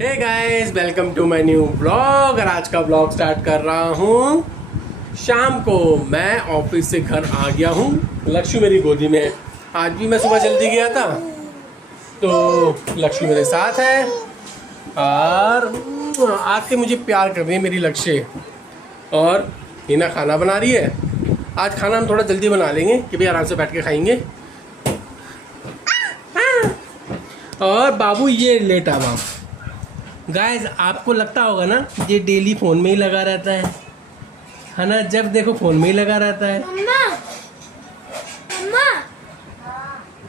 Hey guys, welcome to my new blog. और आज का ब्लॉग स्टार्ट कर रहा हूँ शाम को। मैं ऑफिस से घर आ गया हूँ, लक्ष्मी मेरी गोदी में है। आज भी मैं सुबह जल्दी गया था तो लक्ष्मी मेरे साथ है और आके मुझे प्यार कर रही है मेरी लक्ष्य। और हिना खाना बना रही है। आज खाना हम थोड़ा जल्दी बना लेंगे कि भाई आराम से बैठ के खाएंगे। और बाबू ये लेटा बाबू। गाइस, आपको लगता होगा ना ये डेली फ़ोन में ही लगा रहता है ना? जब देखो फ़ोन में ही लगा रहता है। मम्मा, मम्मा,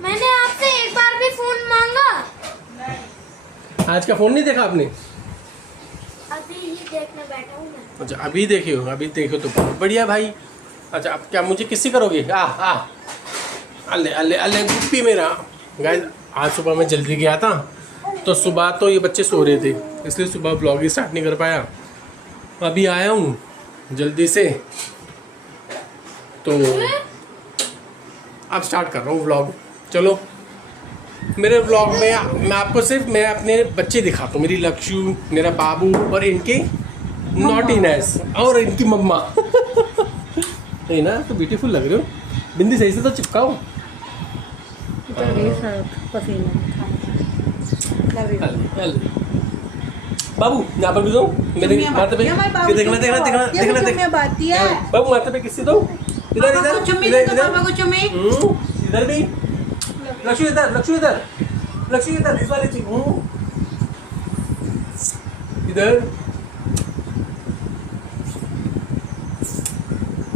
मैंने आपसे एक बार भी फोन मांगा। आज का फ़ोन नहीं देखा आपने? अभी ही देखने बैठा हूँ मैं। अच्छा, अभी देखो तो बहुत बढ़िया भाई। अच्छा, अब क्या मुझे किससे करोगे? अल्ले अल्ले अल्ले गुप्पी मेरा। गाइस, आज सुबह मैं जल्दी गया था तो सुबह तो ये बच्चे सो रहे थे, इसलिए सुबह ब्लॉग ही स्टार्ट नहीं कर पाया। अभी आया हूँ जल्दी से तो अब स्टार्ट कर रहा हूँ व्लॉग। चलो, मेरे व्लॉग में मैं आपको सिर्फ मैं अपने बच्चे दिखाता हूँ, मेरी लक्ष्मी, मेरा बाबू और इनके नॉटीनेस और इनकी मम्मा। नहीं ना, तो ब्यूटीफुल लग रहे हो। बिंदी सही से तो चिपकाओ। बाबू यहाँ पर भी दो, मेरे माथे पे देखना। बाबू माथे पे किसी दो। इधर इधर भी। लक्ष्मी इधर इस वाले चीज इधर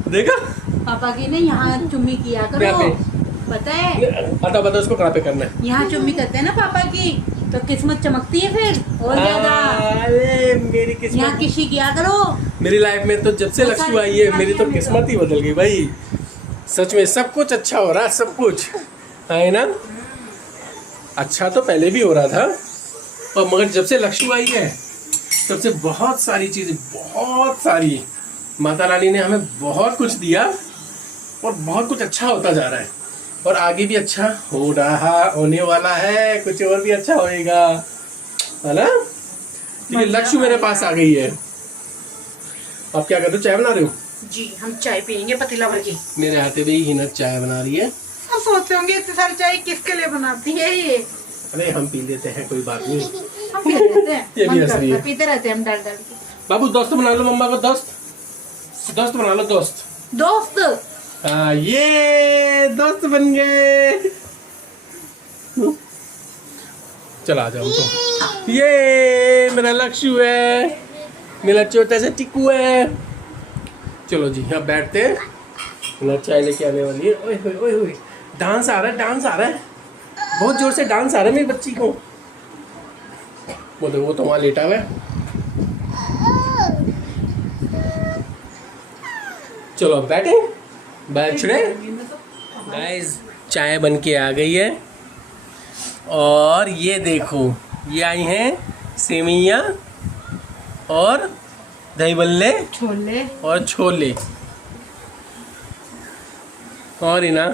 देखा। पापा की ने यहाँ चुम्मी किया करो, पता है? बता उसको कहाँ पे करना है। यहाँ चुम्मी करते हैं ना पापा की तो किस्मत चमकती है फिर और ज्यादा। अरे मेरी किस्मत, यहाँ किसी किया करो। मेरी लाइफ में तो जब से लक्ष्मी आई है मेरी तो किस्मत ही बदल गई भाई। सच में सब कुछ अच्छा हो रहा है, सब कुछ है ना। अच्छा तो पहले भी हो रहा था और मगर जब से लक्ष्मी आई है तब से बहुत सारी चीजें, बहुत सारी माता रानी ने हमें बहुत कुछ दिया और बहुत कुछ अच्छा होता जा रहा है और आगे भी अच्छा हो रहा होने वाला है। कुछ और भी अच्छा होएगा, है ना? क्योंकि लक्ष्मी मेरे पास आ गई है। आप क्या कर रहे हो? चाय बना रहे हो? जी, हम चाय पियेंगे पतीला भर के। मेरे हाथे भी हिना चाय बना रही है। हम सोचते होंगे इतनी सारी चाय किसके लिए बनाती है ये। अरे हम पी लेते हैं, कोई बात नहीं। हम पी लेते हैं। ये भी मन हंस रही है। करता, पीते रहते हैं हम डर डर के। बाबू दोस्त बना लो, मम्मा को दोस्त बना लो। दोस्त हाँ, ये दोस्त बन गए। चला जाओ तो। ये मेरा लक्ष्य है, मेरा छोटा सा टिक्कू है। चलो जी, अब बैठते हैं। ना चाय लेके आने वाली है। ओए होए ओए होए, डांस आ रहा है, बहुत जोर से डांस आ रहा है मेरी बच्ची को। वो देखो, वो तो वहाँ लेटा हुआ है। चलो अब बैठ रहे। गाइस, चाय बन के आ गई है और ये देखो, ये आई हैं सेवइयाँ और दही बल्ले और छोले। और इना,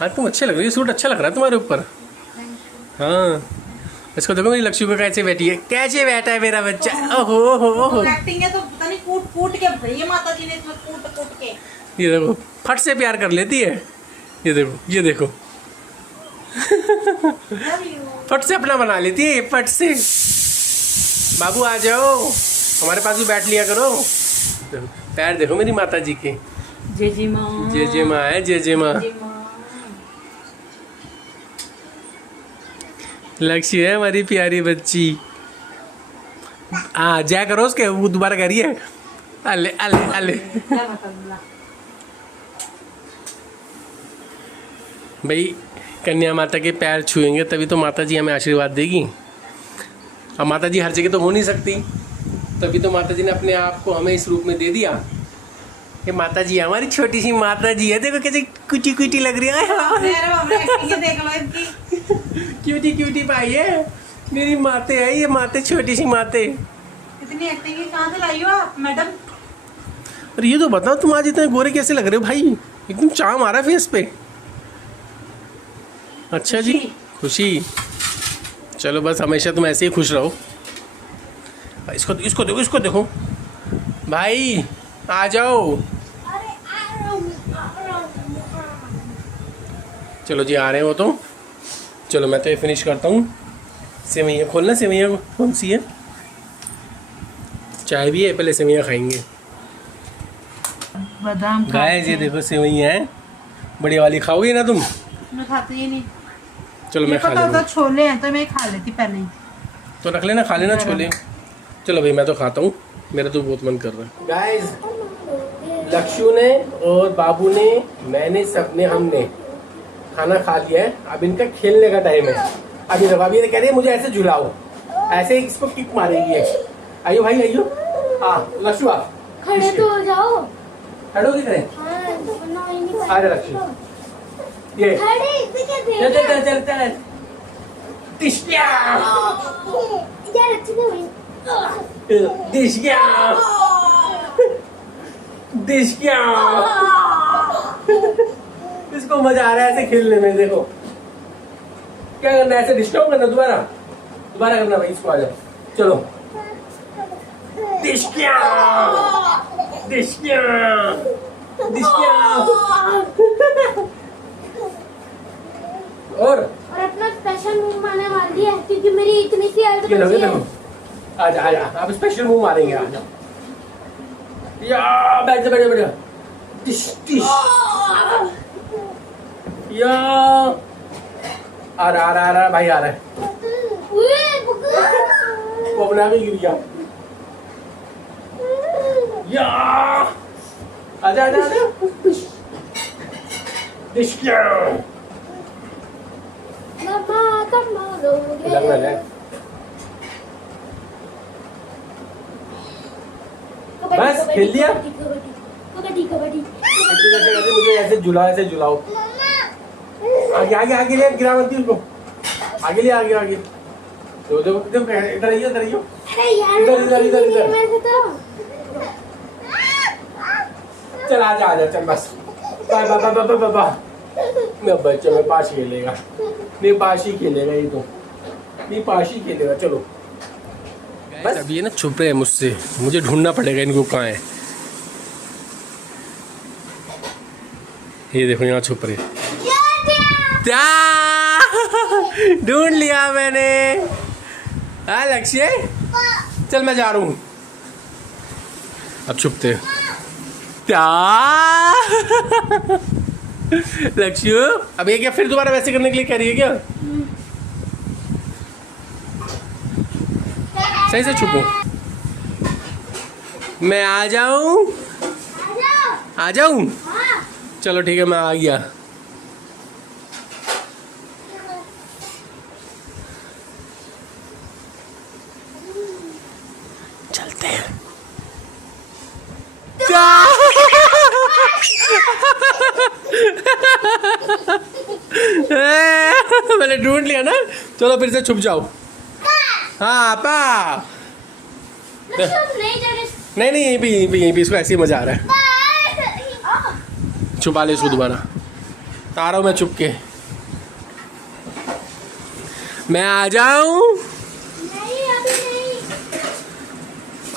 हाँ तुम अच्छे लग रही हो, सूट अच्छा लग रहा है तुम्हारे ऊपर। हाँ, इसको देखो मेरी लक्ष्मी को कैसे बैठी है, कैसे बैठा है मेरा बच्चा। ओहो एक्टिंग है तो पता नहीं कूट के भैया माता जी ने इसमें कूट के। ये देखो, फट से प्यार कर लेती है। ये देखो फट से अपना बना लेती है, फट से। बाबू आ जाओ, हमारे पास भी बैठ लिया करो। पैर देखो मेरी माता जी के। जय माँ है, जय माँ। लक्ष्य है हमारी प्यारी बच्ची। जय करो उसके, वो दोबारा कह रही है अले अले अले। भाई, कन्या माता के पैर छुएंगे तभी तो माता जी हमें आशीर्वाद देगी। अब माता जी हर जगह तो हो नहीं सकती, तभी तो माता जी ने अपने आप को हमें इस रूप में दे दिया कि माता जी हमारी छोटी सी माता जी है। देखो कैसे कुटी लग रही है। क्यूटी पाई है मेरी माते है। ये माते, छोटी सी माते। इतनी एक्टिंग कहाँ से लाई हो आप मैडम? अरे ये तो बताओ, तुम आज इतने गोरे कैसे लग रहे हो भाई? एकदम चाम आ रहा है फेस पे। अच्छा जी, खुशी। चलो बस हमेशा तुम ऐसे ही खुश रहो। इसको इसको देखो, इसको देखो भाई, आ जाओ। चलो जी, आ रहे हो तो चलो, मैं तो ये फिनिश करता हूँ। सेवइयाँ खोलना, सेवइयाँ कौन सी है? चाय भी है, पहले सेवइयाँ खाएंगे। बादाम गाइस ये देखो सेवइयाँ हैं, बढ़िया वाली खाओगी ना तुम? मैं खाती ही नहीं। चलो मैं खा पता लूँगा। होता छोले हैं तो मैं खा लेती पहले ही। तो रख लेना, खा लेना छोले। चलो भाई मैं तो खाता हूँ, मेरा तो बहुत मन कर रहा है। गाइस लक्षु ने और बाबू ने, मैंने, सबने, हमने खाना खा लिया है। अब इनका खेलने का टाइम है। अभी रवाबी कह रही है मुझे ऐसे झुलाओ, ऐसे ही इसको किक मारेगी है। आइयो भाई आइयो। हाँ लक्षु आ, खड़े तो हो जाओ। खड़ो की तरह आ जा लक्षु। ये खड़े इसे क्या दे चल चल चल चल तिश्या यार अच्छी नहीं तिश्या तिश्या। इसको मजा आ रहा है ऐसे खेलने में। देखो क्या करना है, ऐसे डिस्टर्ब करना, दोबारा दोबारा करना भाई। इसको आ जाओ, चलो। तिश्या तिश्या तिश्या। और अपना स्पेशल मूव मारने वाली है क्योंकि मेरी इतनी सी हेल्थ ये लगे बची है। देखो, आजा आजा, अब स्पेशल मूव मारेंगे। आजा या, बैठ जा बैठ जा बैठ जा। टिश टिश या, आ रहा भाई, आ रहा है। वो अपना भी गिर गया। या आजा आजा आजा। टिश क्या लगना है। बस खेल लिया। कबड्डी कबड्डी जैसे मुझे ऐसे झुलाओ, ऐसे झुलाओ। आगे आगे आगे ले, गिरा मत उसको। आगे ले, आगे आगे। तो देखो देखो, इधर आइयो, इधर आइयो। अरे यार इधर इधर इधर इधर। मैं तो चल आजा आजा, चल बस। Bye bye bye bye bye bye. मैं बच्चा, मैं पास खेलेगा, नहीं पास ही खेलेगा ये तो, नहीं पास ही खेलेगा। चलो बस। अब ये ना छुप रहे हैं मुझसे, मुझे ढूंढना पड़ेगा इनको कहाँ है। ये देखो यहाँ छुप रहे। क्या ढूंढ लिया मैंने। हाँ लक्ष्य, चल मैं जा रहा हूँ। अब छुपते क्या लक्ष्य? अब ये क्या फिर दोबारा वैसे करने के लिए कह रही है क्या? सही से छुपो। मैं आ जाऊं? आ जाऊं? चलो ठीक है, मैं आ गया। चलते हैं। मैंने ढूंढ लिया ना, चलो फिर से छुप जाओ। हाँ पा नहीं नहीं, यहीं भी इसको ऐसे ही मजा आ रहा है। छुपा ले इसको दोबारा। आ रहा हूँ मैं छुप के। मैं आ जाऊं? नहीं अभी नहीं।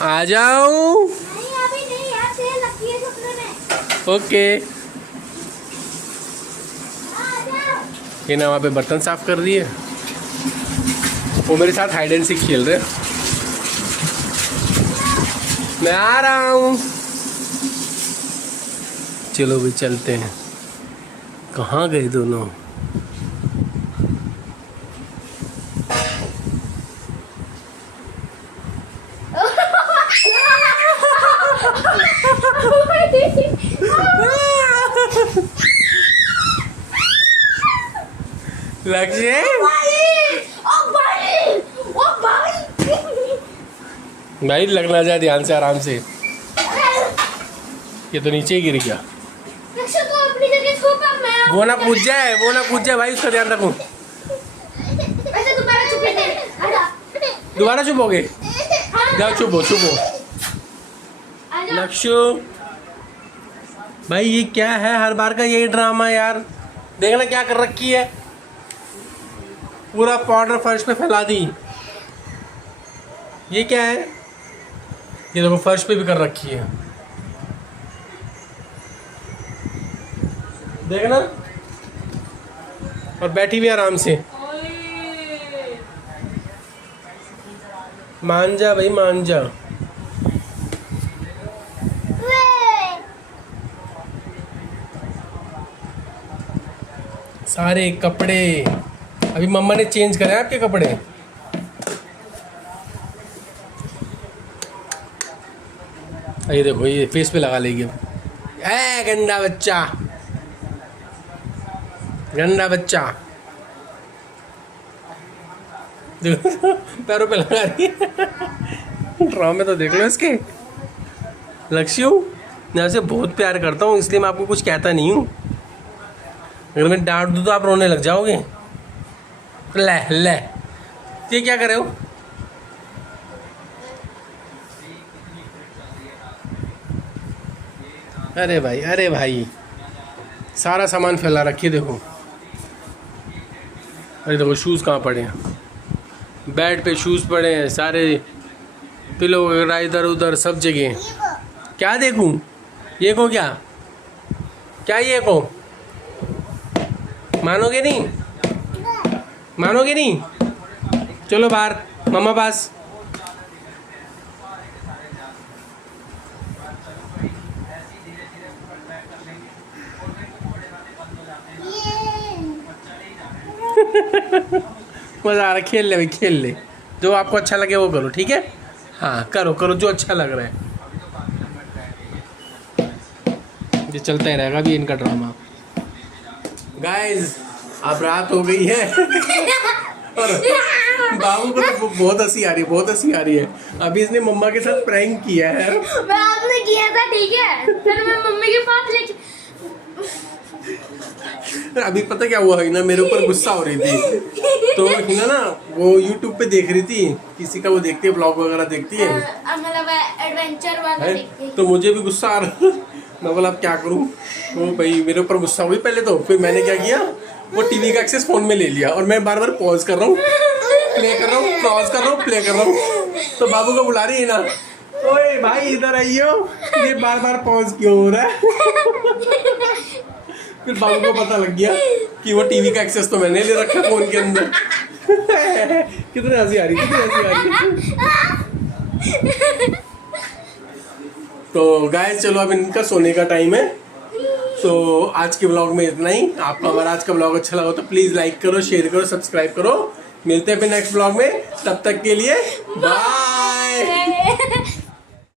आ जाऊं? नहीं अभी नहीं यार, तेल लगती है सपने में। ओके। आ जाओ। ये ना वहाँ पे बर्तन साफ कर रही है, वो मेरे साथ हाइड एंड सीक खेल रहे हैं। मैं आ रहा हूँ। चलो भी चलते हैं। कहाँ गए दोनों? लक्ष्य भाई, लगना जाए ध्यान से, आराम से। ये तो नीचे ही गिर गया। वो ना कूद जाए, वो ना कूद जाए भाई, उसका ध्यान रखो। दोबारा चुप हो गए? जाओ चुप हो, चुप हो। लक्ष्य भाई, ये क्या है? हर बार का यही ड्रामा यार। देखना क्या कर रखी है, पूरा पाउडर फर्श पे फैला दी। ये क्या है? ये देखो फर्श पे भी कर रखी है, देखना। और बैठी भी आराम से। मान जा भाई, मान जा। सारे कपड़े अभी मम्मा ने चेंज करे आपके कपड़े। ये देखो ये फेस पे लगा लेगी। ए गंदा बच्चा, गंदा बच्चा। पैरों पे लगा रही है। ड्रामे तो देख लो इसके। लक्ष्य, मैं आपसे बहुत प्यार करता हूँ, इसलिए मैं आपको कुछ कहता नहीं हूँ। अगर मैं डांट दूँ तो आप रोने लग जाओगे। ले ले, ये क्या कर रहे हो? अरे भाई, अरे भाई, सारा सामान फैला रखिए। देखो, अरे देखो शूज़ कहाँ पड़े हैं, बेड पे शूज़ पड़े हैं सारे, पिलो वगैरह इधर उधर सब जगह। क्या देखूं? ये को क्या क्या ये को? मानोगे नहीं, मानोगे नहीं? चलो बाहर मम्मा पास। मजा आ रहा, खेल ले भाई, खेल ले। जो आपको अच्छा लगे वो करो, ठीक है? हाँ करो करो जो अच्छा लग रहा है। ये चलता ही रहेगा अभी इनका ड्रामा। गाइस, अब रात हो गई है और बाबू को तो बहुत हंसी आ रही है, बहुत हंसी आ रही है। अभी इसने मम्मा के साथ प्रैंक किया है। मैं आपने किया था, ठीक है? फिर मैं मम्मी के पास लेके अभी पता क्या हुआ, हिना मेरे ऊपर गुस्सा हो रही थी। तो हिना ना वो YouTube पे देख रही थी, किसी का वो देखती है, ब्लॉग वगैरह देखती है, मतलब एडवेंचर वाला देखती है। तो मुझे भी गुस्सा आ रहा। मैं बोला अब क्या करूँ। तो भाई मेरे ऊपर गुस्सा हुई पहले तो, फिर मैंने क्या किया, वो टीवी का एक्सेस फोन में ले लिया और मैं बार बार पॉज कर रहा हूँ, प्ले कर रहा हूँ, पॉज कर रहा हूँ, प्ले कर रहा हूँ। तो बाबू को बुला रही है ना, ओए भाई इधर आइयो, ये बार बार पॉज क्यों हो रहा है। फिर बाबू को पता लग गया कि वो टीवी का एक्सेस तो मैंने ले रखा फोन के अंदर। कितनी हंसी आ रही, कितनी हंसी आ रही। तो गाइस चलो अब इनका सोने का टाइम है। तो आज के ब्लॉग में इतना ही। आपको हमारा आज का ब्लॉग अच्छा लगा तो प्लीज़ लाइक करो, शेयर करो, सब्सक्राइब करो। मिलते हैं फिर नेक्स्ट ब्लॉग में, तब तक के लिए बाय।